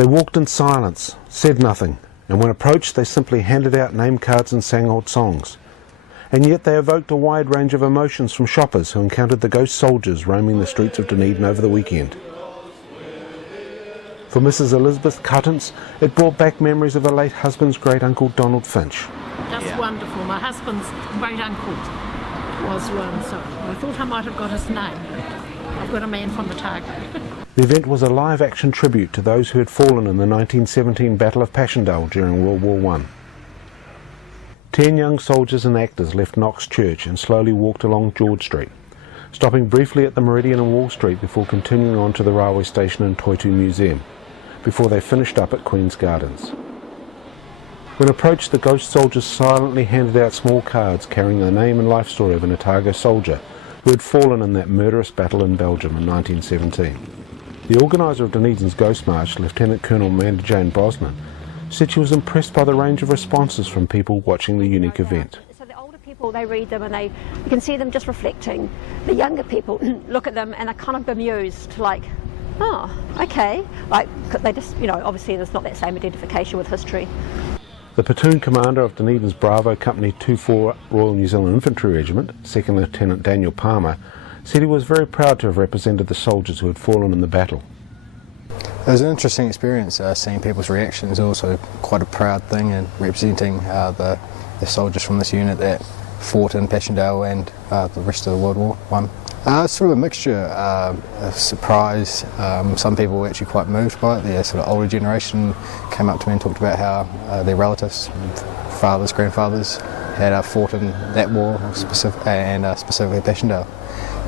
They walked in silence, said nothing, and when approached they simply handed out name cards and sang old songs. And yet they evoked a wide range of emotions from shoppers who encountered the ghost soldiers roaming the streets of Dunedin over the weekend. For Mrs. Elizabeth Cuttance, it brought back memories of her late husband's great-uncle Donald Finch. Just wonderful. My husband's great-uncle was one, so I thought I might have got his name. I've got a man from the Target. The event was a live-action tribute to those who had fallen in the 1917 Battle of Passchendaele during World War I. 10 young soldiers and actors left Knox Church and slowly walked along George Street, stopping briefly at the Meridian and Wall Street before continuing on to the railway station and Toitu Museum, before they finished up at Queen's Gardens. When approached, the ghost soldiers silently handed out small cards carrying the name and life story of an Otago soldier who had fallen in that murderous battle in Belgium in 1917. The organiser of Dunedin's Ghost March, Lieutenant Colonel Amanda Jane Brosnan, said she was impressed by the range of responses from people watching the unique event. So the older people, they read them and you can see them just reflecting. The younger people look at them and are kind of bemused, like, oh, okay. Like, they just, obviously there's not that same identification with history. The platoon commander of Dunedin's Bravo Company 24 Royal New Zealand Infantry Regiment, 2nd Lieutenant Daniel Palmer, said he was very proud to have represented the soldiers who had fallen in the battle. It was an interesting experience, seeing people's reactions, also quite a proud thing, and representing the soldiers from this unit that fought in Passchendaele and the rest of the World War I. It's sort of a mixture of surprise. Some people were actually quite moved by it. The sort of older generation came up to me and talked about how their relatives, fathers, grandfathers, had fought in that war specifically Passchendaele.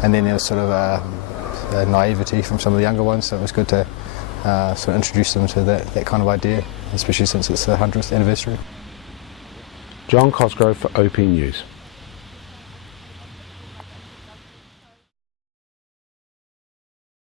And then there was sort of a naivety from some of the younger ones, so it was good to sort of introduce them to that kind of idea, especially since it's the 100th anniversary. John Cosgrove for OP News.